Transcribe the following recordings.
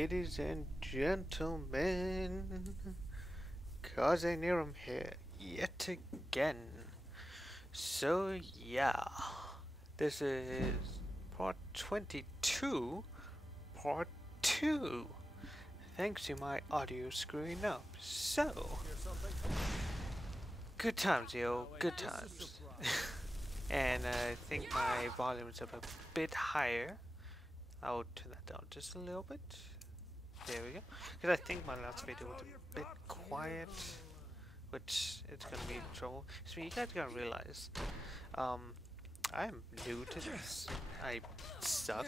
ladies and gentlemen, KazeNilrem here yet again. So yeah, this is part 22, part 2, thanks to my audio screwing up. So, good times yo, good times. And I think my volume is up a bit higher. I'll turn that down just a little bit. There we go. Because I think my last video was a bit quiet, which it's gonna be trouble. So you guys gotta realize, I'm new to this. I suck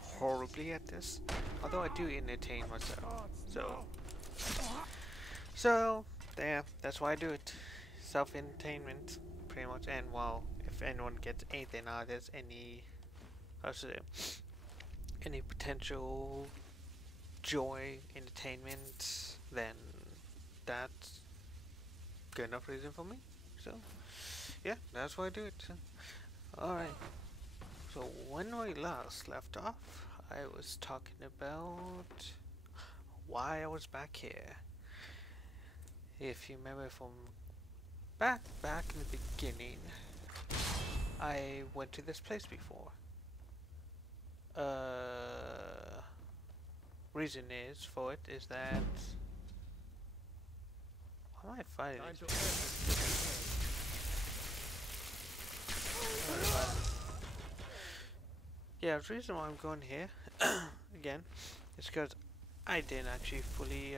horribly at this, although I do entertain myself. So yeah, that's why I do it. Self-entertainment, pretty much. And well, if anyone gets anything out of this, any potential joy, entertainment, then that's good enough reason for me. So yeah, that's why I do it. Alright, so when we last left off, I was talking about why I was back here. If you remember from back in the beginning, I went to this place before. Reason is for it is that why am I fighting these? Yeah, the reason why I'm going here again is because I didn't actually fully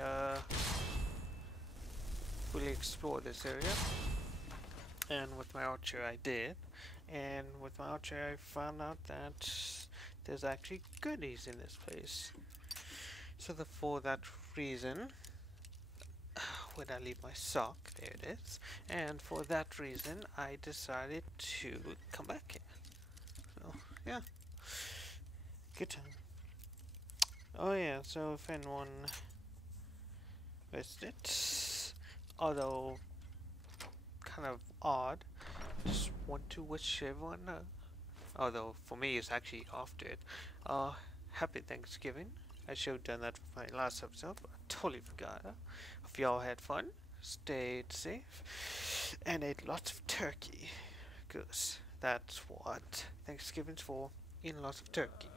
explore this area, and with my archer I did, and with my archer I found out that there's actually goodies in this place. So for that reason, when I leave my sock, there it is, and for that reason I decided to come back here. So yeah, good time. Oh yeah, so if anyone missed it, although kind of odd, just want to wish everyone, although for me it's actually after it, happy Thanksgiving. I should have done that with my last episode, but I totally forgot. Hope y'all had fun, stayed safe, and ate lots of turkey, because that's what Thanksgiving's for, eating lots of turkey.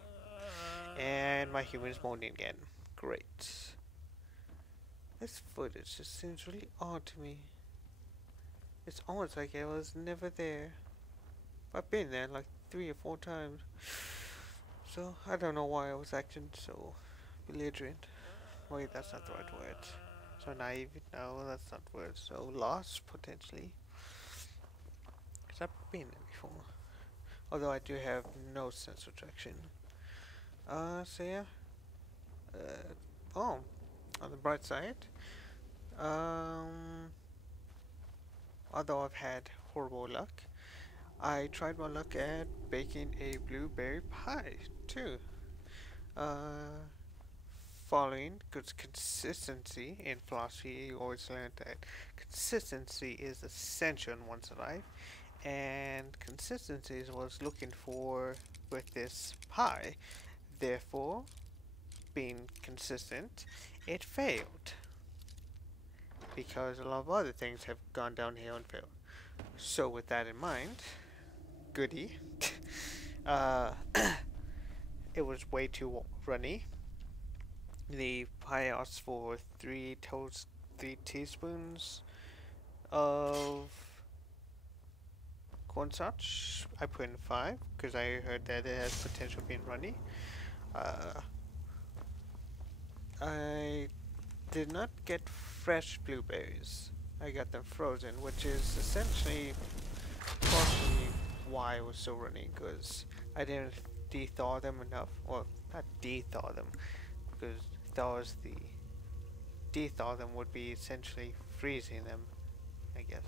And my human is moaning again. Great. This footage just seems really odd to me. It's almost like I was never there. I've been there like 3 or 4 times. So I don't know why I was acting so belligerent. Wait, that's not the right word. So naive, no, that's not the word. So lost, potentially. Because I've been there before. Although I do have no sense of direction. So yeah. Oh, on the bright side, although I've had horrible luck, I tried my luck at baking a blueberry pie too. Following good consistency in philosophy, you always learn that consistency is essential in one's life, and consistency is what I was looking for with this pie. Therefore, being consistent, it failed. Because a lot of other things have gone downhill and failed. So with that in mind, goody, it was way too runny. The pie asked for 3 teaspoons of cornstarch. I put in 5 because I heard that it has potential being runny. I did not get fresh blueberries. I got them frozen, which is essentially partially why it was so runny, because I didn't de-thaw them enough. Well, not de-thaw them, because de-thaw them would be essentially freezing them, I guess.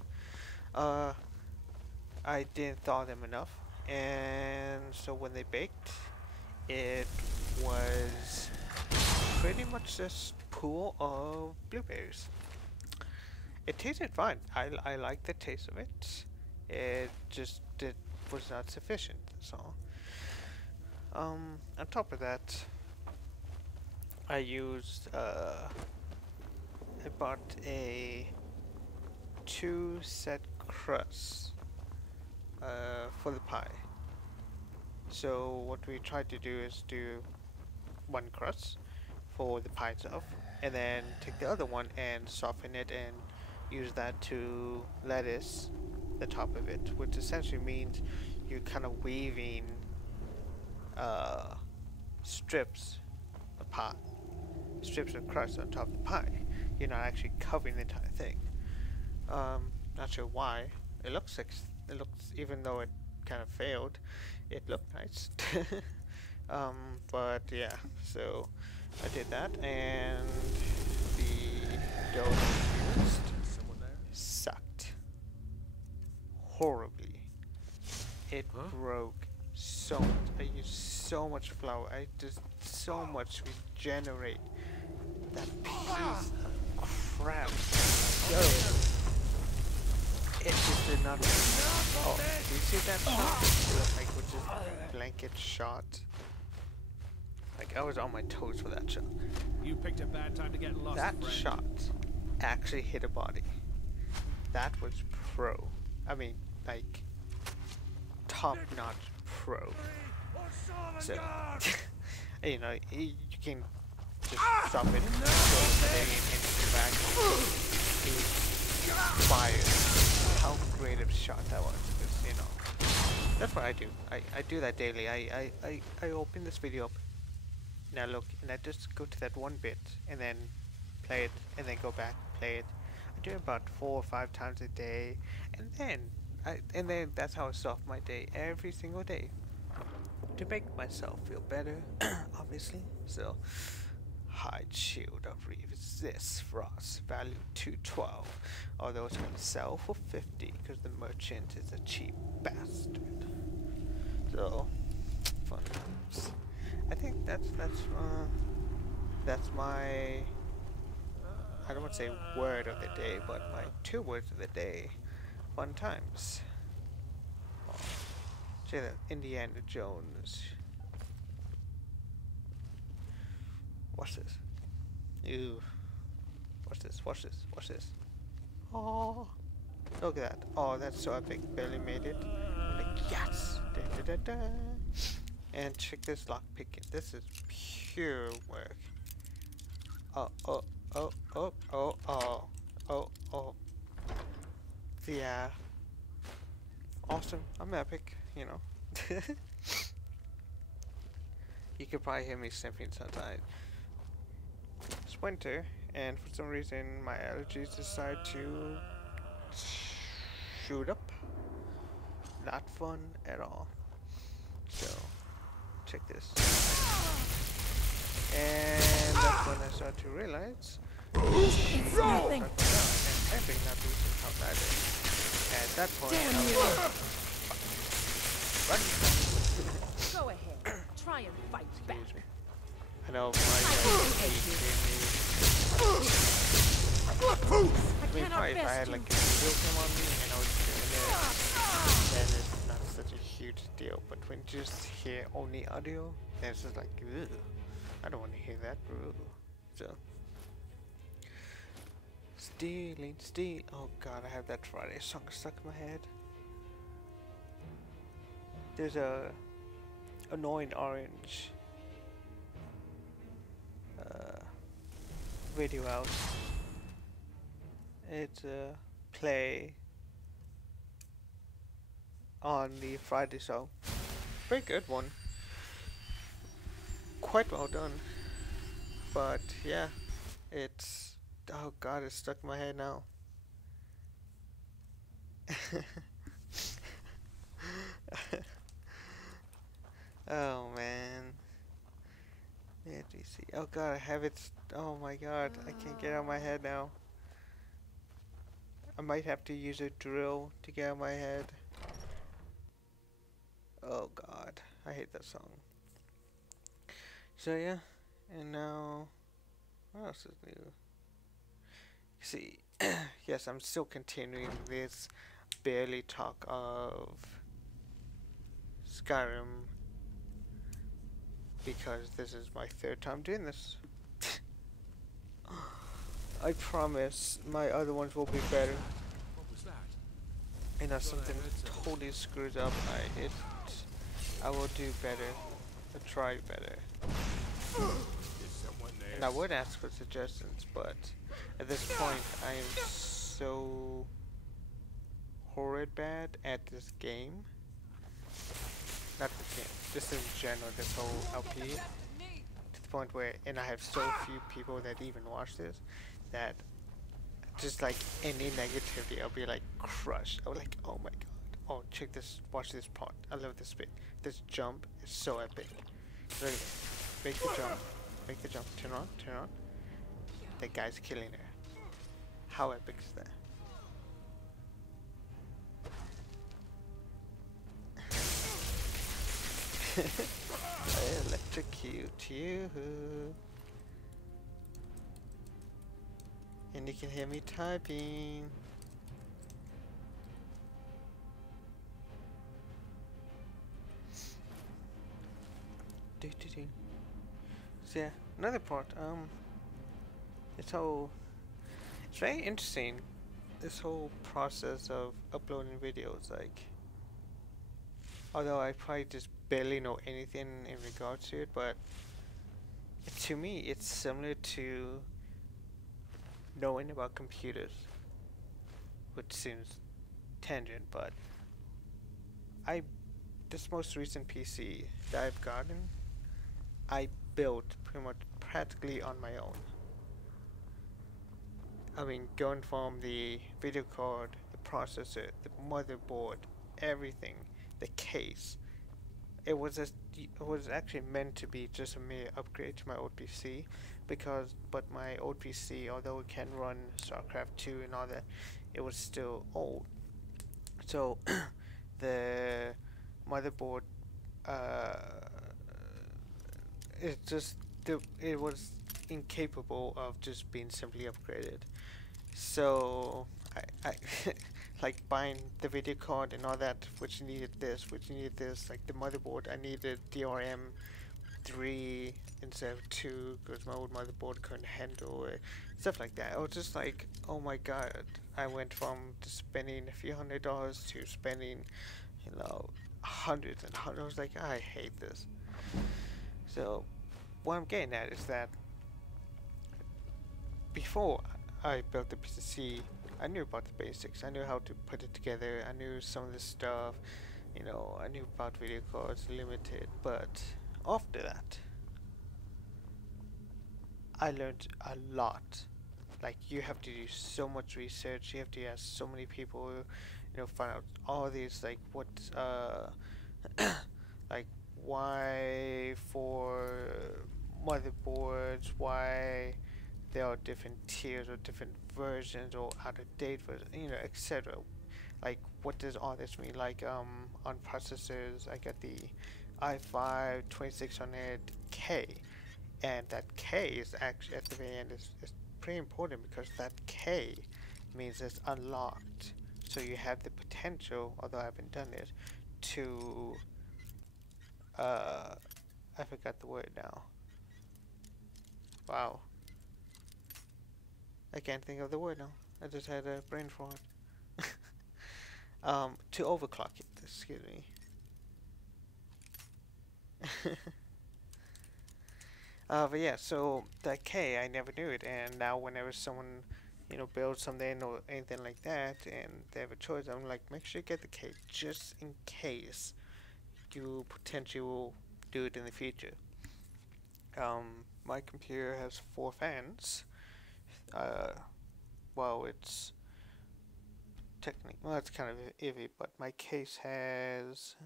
I didn't thaw them enough, and so when they baked, it was pretty much this pool of blueberries. It tasted fine. I liked the taste of it. It just was not sufficient, that's all. On top of that, I used I bought a 2 set crust for the pie. So what we tried to do is do one crust for the pie itself, and then take the other one and soften it and use that to lettuce the top of it, which essentially means you're kind of weaving uh, strips of pie, strips of crust on top of the pie. You're not actually covering the entire thing. Not sure why. It looks like it looks, even though it kind of failed, it looked nice. But yeah, so I did that, and the dough I used sucked horribly. It broke so much. I used so much flour. I did so much regenerate that piece of crap. It just did not. Oh, do you see that shot? Like, which is blanket shot. Like, I was on my toes for that shot. You picked a bad time to get lost. That friend. shot actually hit a body. That was pro. I mean, like, top-notch pro. So, you know, you can just stop it, throw it into the back, fire. How great of a shot that was, because, you know, that's what I do. I do that daily. I open this video up, and I look, and I just go to that one bit, and then play it, and then go back, play it. I do it about 4 or 5 times a day, and then that's how I start my day every single day, to make myself feel better, obviously. So, hide shield of resist frost, value 212, although it's gonna sell for 50 because the merchant is a cheap bastard. So, fun times. I think that's my, I don't want to say word of the day, but my 2 words of the day. Fun times. Oh, say that Indiana Jones. Watch this. Ew. Watch this, watch this, watch this. Oh, look at that. Oh, that's so epic. Barely made it. I'm like, yes! Da, da, da, da. And check this lockpicking. This is pure work. Oh, oh, oh, oh, oh, oh, oh, oh. Yeah. Awesome. I'm epic, you know. You could probably hear me sniffing sometimes. It's winter, and for some reason my allergies decide to shoot up. Not fun at all. So, check this. And that's when I start to realize It's nothing. and typing not losing how bad it is. At that point, Damn I was you. run. Go ahead. Try and fight back. Excuse me. I know my I mean, probably if I had like a video cam on me and I was doing it, then it's not such a huge deal. But when you just hear only audio, then it's just like, ugh, I don't want to hear that, bro. So, stealing. Oh god, I have that Friday song stuck in my head. There's a annoying orange video out. It's a play on the Friday song. Very good one. Quite well done. But yeah, it's, oh god, it's stuck in my head now. Oh man. Let me see. Oh god, I have it. Oh my god, I can't get it out of my head now. I might have to use a drill to get out of my head. Oh god, I hate that song. So yeah, and now, what else is new? See, yes, I'm still continuing this barely talk of Skyrim, because this is my 3rd time doing this. I promise my other ones will be better. What was that? Unless Thought I something heard something. totally screws up, I will do better. I'll try better. Is someone there? And I would ask for suggestions, but at this point, I am so horrid bad at this game. Not this game, just in general, this whole LP. To the point where, and I have so few people that even watch this, that just like any negativity, I'll be like crushed. I'll be like, oh my god. Oh, check this, watch this part. I love this bit. This jump is so epic. Look at it. Make the jump. Make the jump. Turn on, turn on. That guy's killing her. How epic is that? I electrocute you. And you can hear me typing. So yeah, another part, it's very interesting, this whole process of uploading videos, like, although I probably just barely know anything in regards to it, but to me, it's similar to knowing about computers, which seems tangent, but this most recent PC that I've gotten, I built pretty much practically on my own. I mean, going from the video card, the processor, the motherboard, everything, the case. It was actually meant to be just a mere upgrade to my old PC, but my old PC, although it can run StarCraft 2 and all that, it was still old. So the motherboard, uh, it was incapable of just being simply upgraded. So I like buying the video card and all that, which needed this, like the motherboard, I needed DRM 3 instead of 2 because my old motherboard couldn't handle it, stuff like that. I was just like, oh my god, I went from just spending a few $100s to spending, hundreds and hundreds. I was like, I hate this. So what I'm getting at is that before I built the PC, I knew about the basics. I knew how to put it together. I knew some of the stuff. I knew about video cards, limited. But after that, I learned a lot. Like, you have to do so much research. You have to ask so many people. Find out all these, like, what, like, why for motherboards, why there are different tiers or different versions or out of date versions, etc. Like, what does all this mean? Like, on processors, I got the i5 2600K, and that K is actually at the very end is pretty important because that K means it's unlocked. So you have the potential, although I haven't done it, to I forgot the word now. Wow. I can't think of the word now. I just had a brain fart. To overclock it, excuse me. But yeah, so that K, I never knew it, and now whenever someone, builds something or anything like that, and they have a choice, I'm like, make sure you get the K, just in case you potentially will do it in the future. My computer has 4 fans. Well, it's technically, well, it's kind of iffy, but my case has,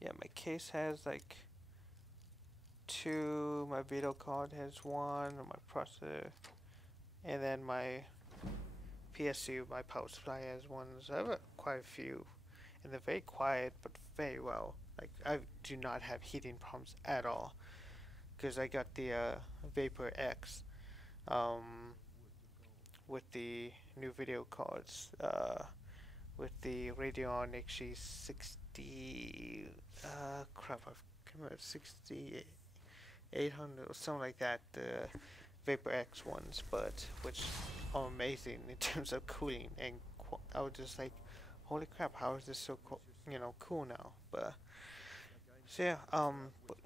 yeah, my case has like 2, my video card has 1, my processor, and then my PSU, my power supply has 1, so I have quite a few, and they're very quiet, but very well. Like, I do not have heating problems at all, because I got the Vapor X, with the new video cards, with the Radeon XG 60, crap, I can't remember, 6800 or something like that. Vapor X ones, but which are amazing in terms of cooling. And I was just like, holy crap, how is this so cool? You know, cool now. But so yeah, but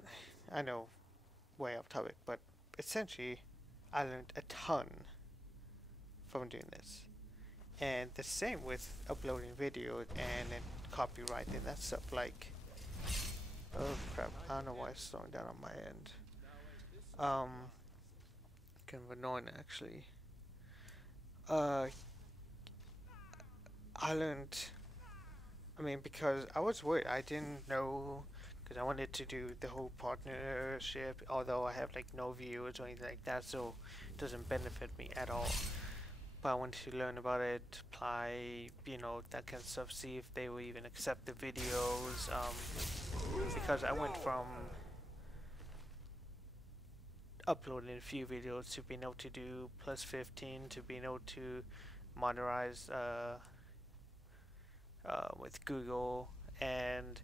I know, way off topic, but essentially, I learned a ton from doing this. And the same with uploading videos and then copyrighting that stuff. Like, oh crap, I don't know why it's slowing down on my end. Um, kind of annoying actually. Uh, I learned. I mean, because I was worried, I didn't know. Because I wanted to do the whole partnership, although I have like no viewers or anything like that, so it doesn't benefit me at all. But I wanted to learn about it, apply, you know, that kind of stuff, see if they will even accept the videos. Because I went from uploading a few videos to being able to do plus 15 to being able to monetize with Google and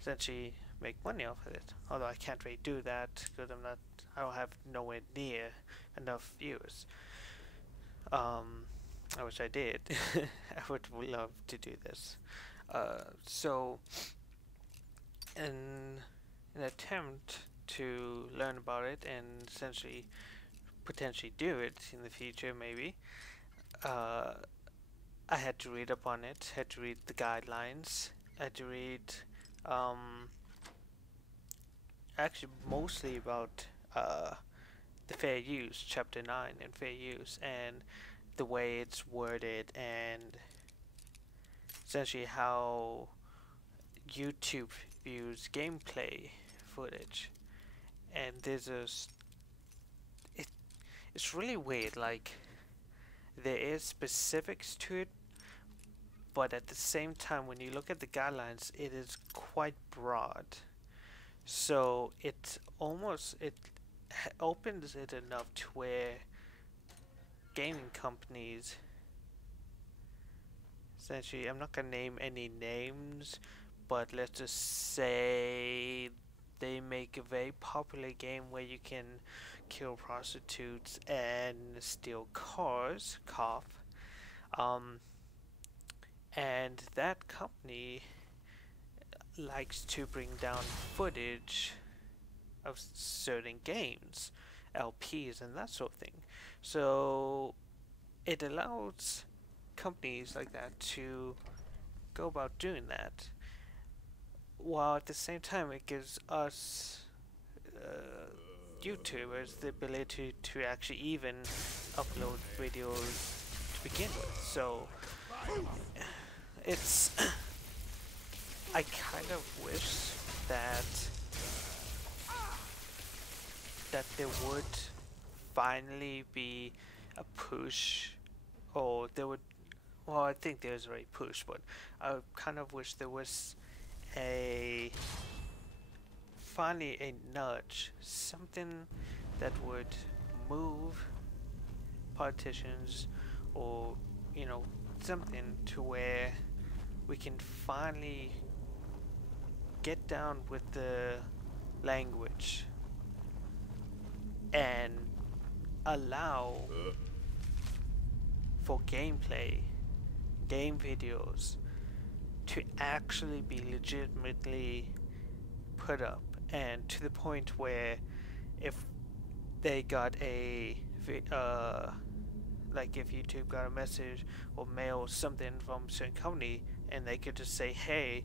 essentially make money off of it. Although I can't really do that because I don't have nowhere near enough viewers. I wish I did. I would love to do this. So, in an attempt to learn about it and essentially potentially do it in the future, maybe, I had to read up on it, had to read the guidelines, had to read actually mostly about the fair use, chapter 9 and fair use, and the way it's worded, and essentially how YouTube views gameplay footage. And it's really weird, like there is specifics to it, but at the same time when you look at the guidelines it is quite broad. So it opens it enough to where gaming companies, essentially, I'm not gonna name any names, but let's just say they make a very popular game where you can kill prostitutes and steal cars, cough, and that company likes to bring down footage of certain games, LPs and that sort of thing. So it allows companies like that to go about doing that, while at the same time it gives us YouTubers the ability to actually even upload videos to begin with. So it's I kind of wish that there would finally be a push, or there would, well, I think there's already push, but I kind of wish there was finally a nudge, something that would move politicians, or, you know, something to where we can finally get down with the language and allow for gameplay, game videos to actually be legitimately put up, and to the point where if they got a like if YouTube got a message or mail something from a certain company and they could just say, hey,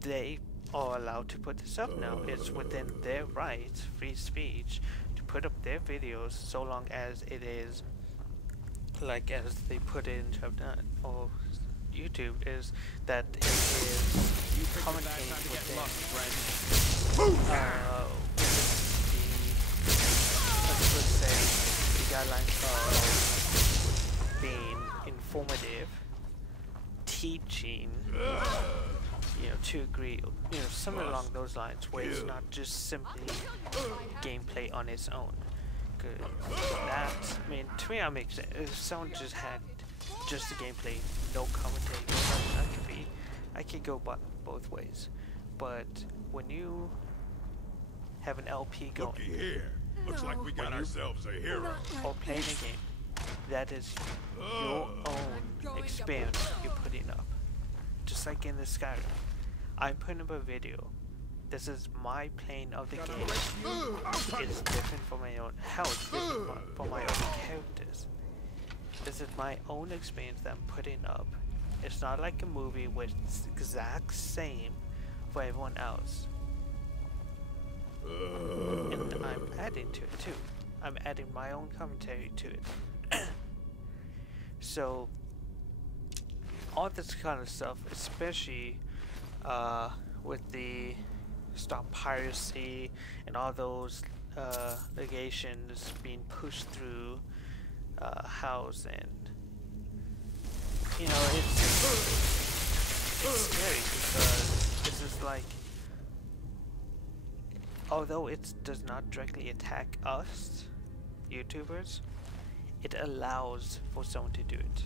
they are allowed to put this up now. It's within their rights, free speech, to put up their videos so long as it is, like as they put it in chapter 9 or YouTube, is that it is commenting within let's say the guidelines of being informative, teaching, you know, to agree, you know, somewhere along those lines, where it's not just simply gameplay on its own. That, I mean, to me, that makes sense. If someone just had just the gameplay, no commentary, I could go both ways. But when you have an LP going, Looks like we got When you- ourselves a hero. or playing a game, that is your own experience you're putting up. Just like in the Skyrim, I'm putting up a video. This is my plane of the game. It's different for my own health, different for my own characters. This is my own experience that I'm putting up. It's not like a movie where it's the exact same for everyone else. And I'm adding to it too. I'm adding my own commentary to it. So, all this kind of stuff, especially with the stop piracy and all those legations being pushed through House, and you know, it's scary because this is like, although it does not directly attack us YouTubers, it allows for someone to do it.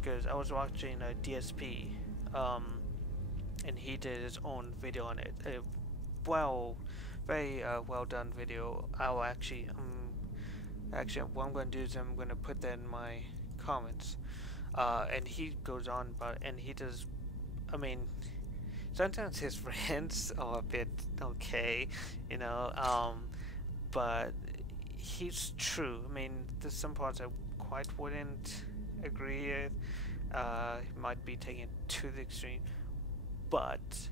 Because I was watching a DSP, and he did his own video on it. A very well done video. I'll actually, what I'm going to do is I'm going to put that in my comments. And he goes on about, and he does, I mean, sometimes his rants are a bit okay, you know, but he's true. I mean, there's some parts I quite wouldn't agree with. He might be taking it to the extreme, but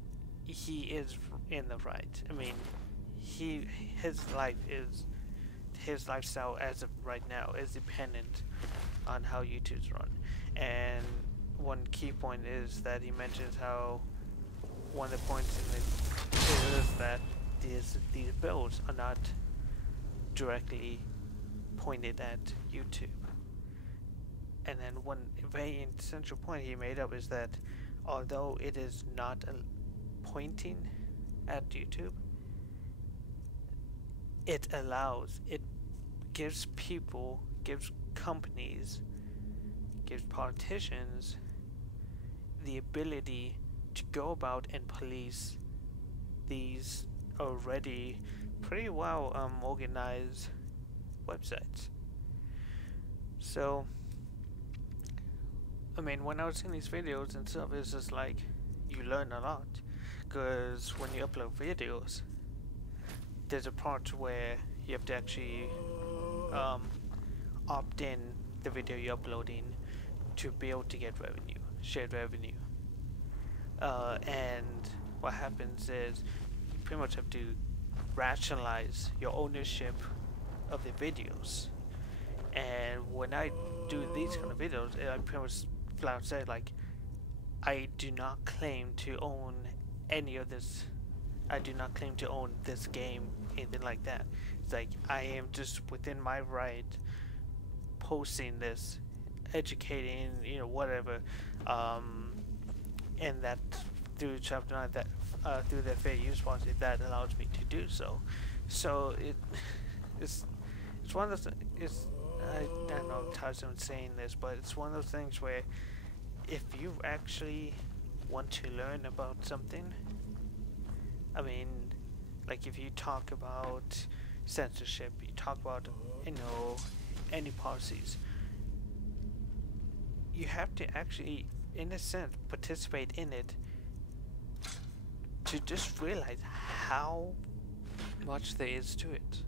he is in the right. I mean, his lifestyle as of right now is dependent on how YouTube's run. And one key point is that he mentions how one of the points in it is that these bills are not directly pointed at YouTube. And then one very essential point he made up is that although it is not pointing at YouTube, it gives people, gives companies, gives politicians the ability to go about and police these already pretty well organized websites. So, I mean, when I was seeing these videos and stuff, it's just like, you learn a lot. Because when you upload videos, there's a part where you have to actually opt in the video you're uploading to be able to get revenue, shared revenue. And what happens is you pretty much have to rationalize your ownership of the videos. And when I do these kind of videos, I pretty much flat out say, like, I do not claim to own any of this. I do not claim to own this game, anything like that. It's like, I am just within my right posting this, educating, you know, whatever, and that through chapter 9, that through the fair use policy, that allows me to do so. So it's one of those, I don't know how I'm saying this, but it's one of those things where if you actually want to learn about something, I mean, like if you talk about censorship, you talk about, you know, any policies, you have to actually, in a sense, participate in it to just realize how much there is to it.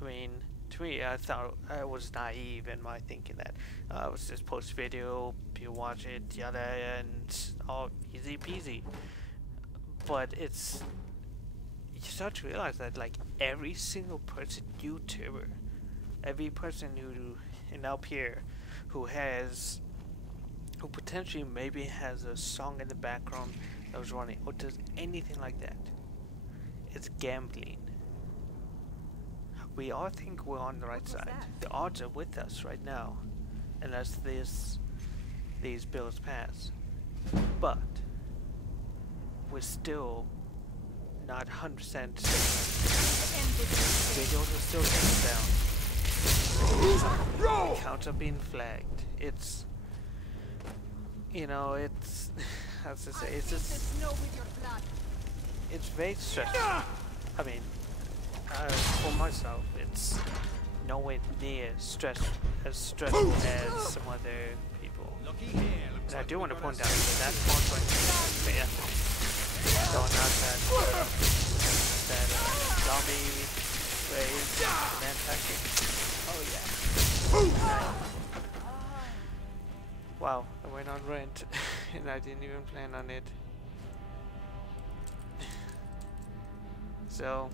I mean, to me, I thought I was naive in my thinking that it was just post video, you watch it, yada, and all easy peasy. But it's, you start to realize that like every single person YouTuber, every person who in up here who potentially maybe has a song in the background that was running or does anything like that, it's gambling. We all think we're on the right side. The odds are with us right now, unless these bills pass. But we're still not 100% videos are still taken down. Accounts are being flagged. It's, you know, it's, how to say, it's just, it's very stressful. I mean, For myself, it's nowhere near as stressful as some other people. Looky here. Looks And I like do we want to got point out ourselves- that point right there, going out that zombie raid man tactic. Oh yeah. Wow, I went on Rant and I didn't even plan on it. So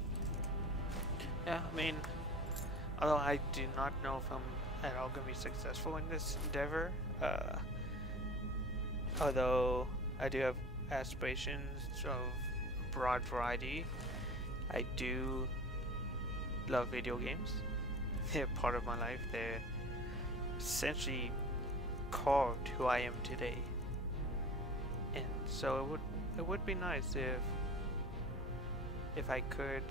yeah, I mean, although I do not know if I'm at all gonna be successful in this endeavor, although I do have aspirations of a broad variety, I do love video games. They're part of my life. They're essentially carved who I am today. And so it would be nice if I could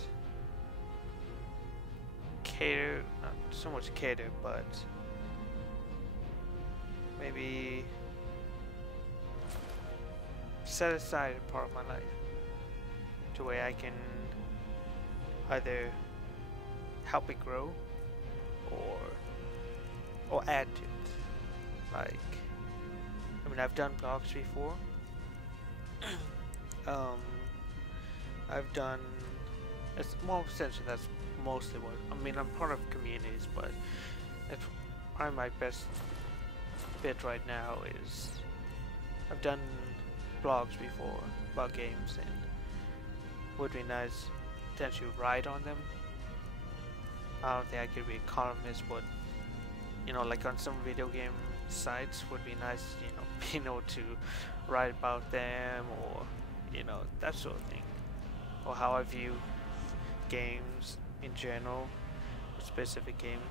cater, not so much cater, but maybe set aside a part of my life to where I can either help it grow or add to it. Like, I mean, I've done blogs before. I've done, it's more essentially that's mostly what, I mean, I'm part of communities, but it's probably my best bit right now is I've done blogs before about games, and would be nice to actually write on them. I don't think I could be a columnist, but you know, like on some video game sites, would be nice, you know, being able to write about them, or you know, that sort of thing, or how I view games in general, a specific game.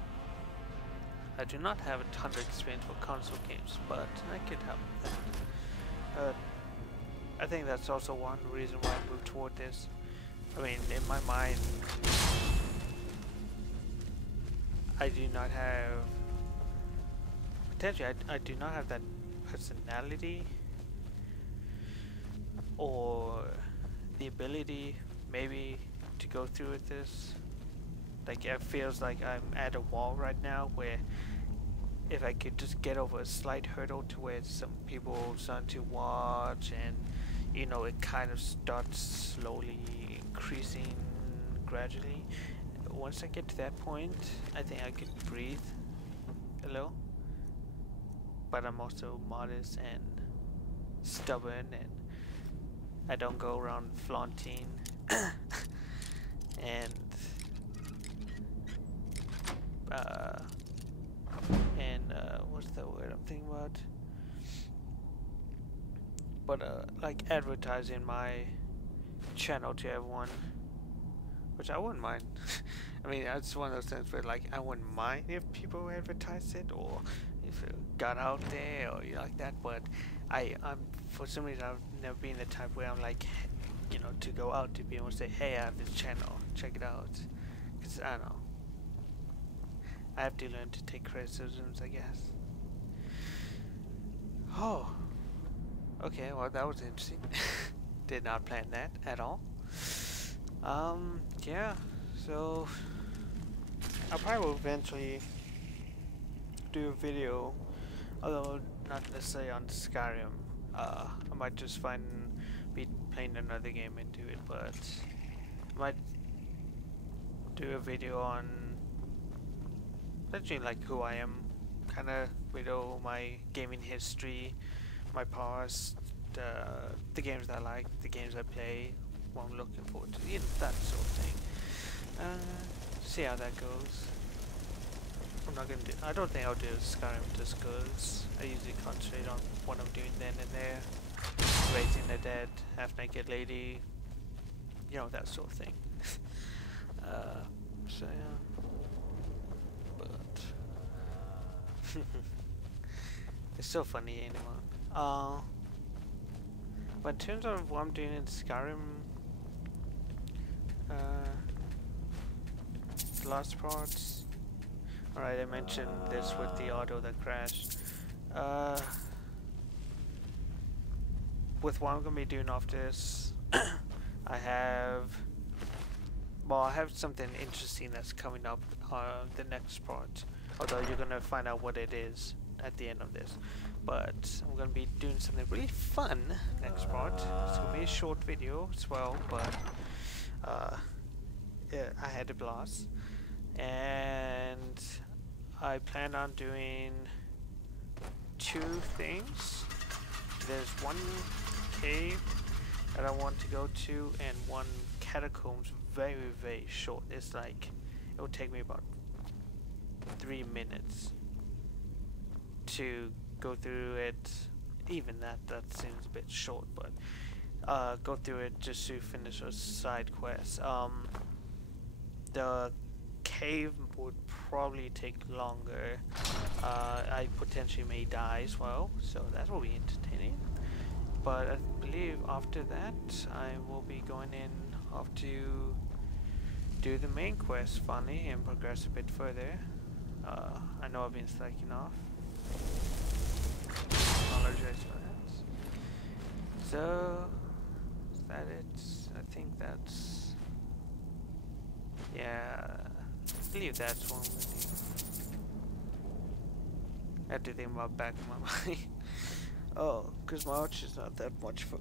I do not have a ton of experience for console games, but I could help with that. I think that's also one reason why I moved toward this. I mean, in my mind, I do not have, potentially I do not have that personality or the ability maybe to go through with this. Like, it feels like I'm at a wall right now where if I could just get over a slight hurdle to where some people start to watch, and you know, it kind of starts slowly increasing gradually. Once I get to that point, I think I could breathe a little. But I'm also modest and stubborn, and I don't go around flaunting and what's the word I'm thinking about? But like advertising my channel to everyone, which I wouldn't mind. I mean, it's one of those things where, like, I wouldn't mind if people advertise it or if it got out there or like that. But I'm for some reason I've never been the type where I'm like, you know, to go out to people and say, hey, I have this channel, check it out. Because I don't know, I have to learn to take criticisms, I guess. Oh, okay. Well, that was interesting. Did not plan that at all. Yeah. So I'll probably will eventually do a video, although not necessarily on Skyrim. I might just be playing another game and do it, but I might do a video on essentially like who I am, kind of video my gaming history, my past, the games that I like, the games I play, what I'm looking forward to, you know, that sort of thing. See how that goes. I'm not gonna do, I don't think I'll do Skyrim just cause I usually concentrate on what I'm doing then and there. Raising the dead, half-naked lady, you know, that sort of thing. So yeah. But it's so funny anymore. But in terms of what I'm doing in Skyrim, the last parts. Alright, I mentioned this with the auto that crashed. With what I'm gonna be doing after this, I have well, I have something interesting that's coming up the next part. Although you're gonna find out what it is at the end of this. But I'm gonna be doing something really fun next part. It's gonna be a short video as well, but yeah, I had a blast. And I plan on doing 2 things. There's one cave that I want to go to and one catacombs, very very short. It's like it will take me about 3 minutes to go through it. Even that seems a bit short, but go through it just to finish a side quest. The cave would probably take longer. I potentially may die as well, so that will be entertaining. But I believe after that I will be going in off to do the main quest finally and progress a bit further. I know I've been slacking off. Apologize for that. So is that it? I think that's, yeah, I believe that's one with you. I have to think about back in my mind. Oh, because my archer is not that much for,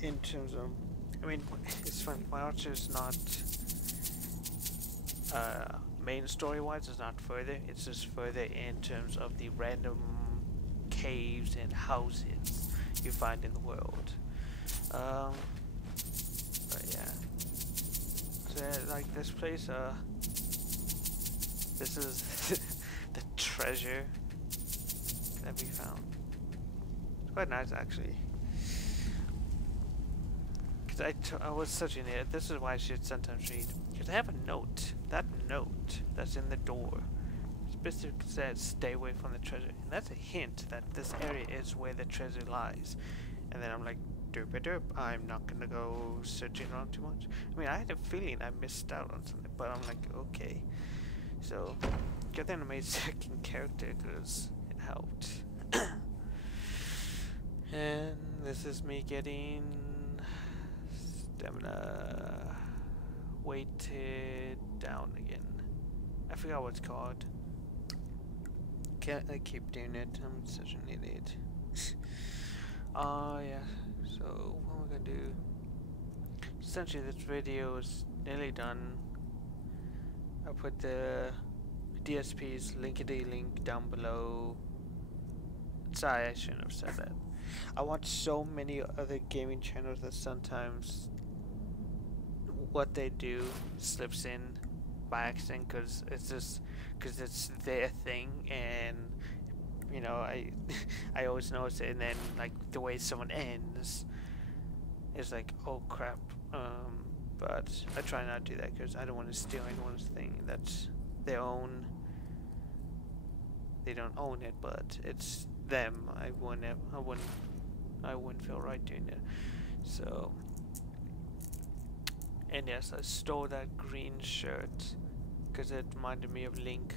in terms of, I mean, it's funny, my archer is not, main story wise, it's not further, it's just further in terms of the random caves and houses you find in the world. But yeah. So like this place, this is the treasure that we found. It's quite nice actually. Because I was searching it. This is why I should sometimes read. Because I have a note. That note that's in the door specifically says stay away from the treasure. And that's a hint that this area is where the treasure lies. And then I'm like, derp derp, I'm not gonna go searching around too much. I mean, I had a feeling I missed out on something, but I'm like, okay. So, good thing I made second character because it helped. And this is me getting stamina weighted down again. I forgot what it's called. Can't I keep doing it? I'm such an idiot. Yeah. So what am I gonna do? Essentially, this video is nearly done. I'll put the DSP's link down below. Sorry, I shouldn't have said that. I watch so many other gaming channels that sometimes what they do slips in by accident because it's their thing, and you know, I always notice it, and then like the way someone ends is like, oh crap. But I try not to do that because I don't want to steal anyone's thing. That's their own. They don't own it, but it's them. I wouldn't feel right doing it. So, and yes, I stole that green shirt because it reminded me of Link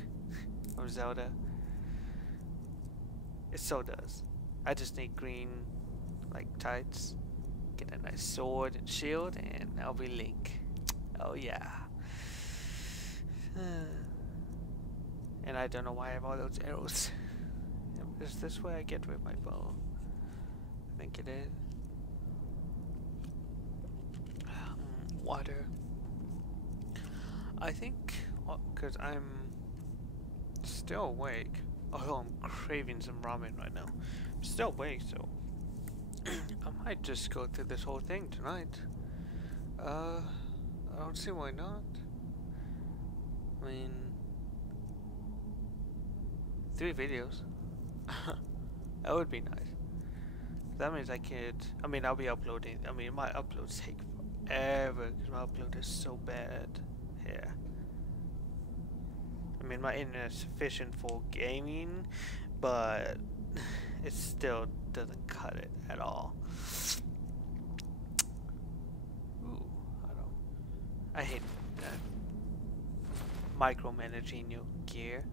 from Zelda. It so does. I just need green, like, tights, get a nice sword and shield, and I'll be Link. Oh yeah. And I don't know why I have all those arrows. Is this where I get with my bow? I think it is. Water. I think, because I'm still awake, although I'm craving some ramen right now. I'm still awake, so I might just go through this whole thing tonight. I don't see why not. I mean, 3 videos. That would be nice. That means I could, I mean, I'll be uploading, I mean, my uploads take forever because my upload is so bad here. I mean, my internet is sufficient for gaming, but it still doesn't cut it at all. Ooh, I hate micromanaging your gear.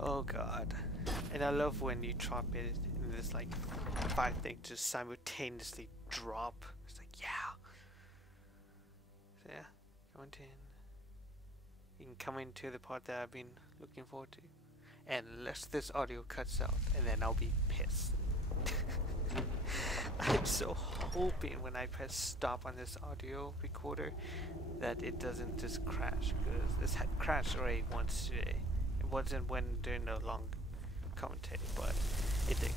Oh god. And I love when you drop it and there's like 5 things just simultaneously drop. It's like, Yeah. So yeah, come in. You can come into the part that I've been looking forward to. And unless this audio cuts out, and then I'll be pissed. I'm so hoping when I press stop on this audio recorder that it doesn't just crash, because this had crashed already once today. It wasn't when doing the long commentary, but it did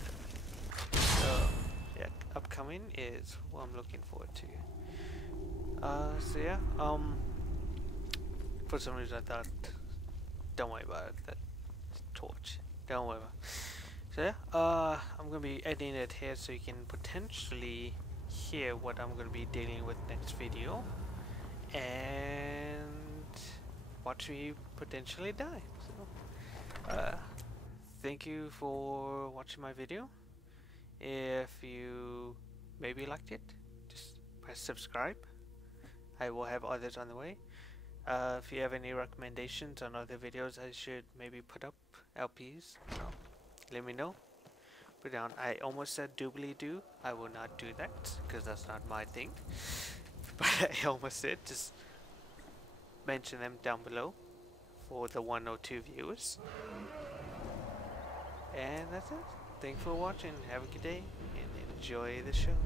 crash. So yeah, upcoming is what I'm looking forward to. So yeah, for some reason I thought, don't worry about it, that torch, don't worry about it. So yeah, I'm gonna be editing it here so you can potentially hear what I'm gonna be dealing with next video, and watch me potentially die. So, thank you for watching my video. If you maybe liked it, just press subscribe. I will have others on the way. If you have any recommendations on other videos I should maybe put up, LPs, let me know. Put down. I almost said doobly doo. I will not do that because that's not my thing. But I almost did. Just mention them down below for the 1 or 2 viewers. And that's it. Thanks for watching. Have a good day and enjoy the show.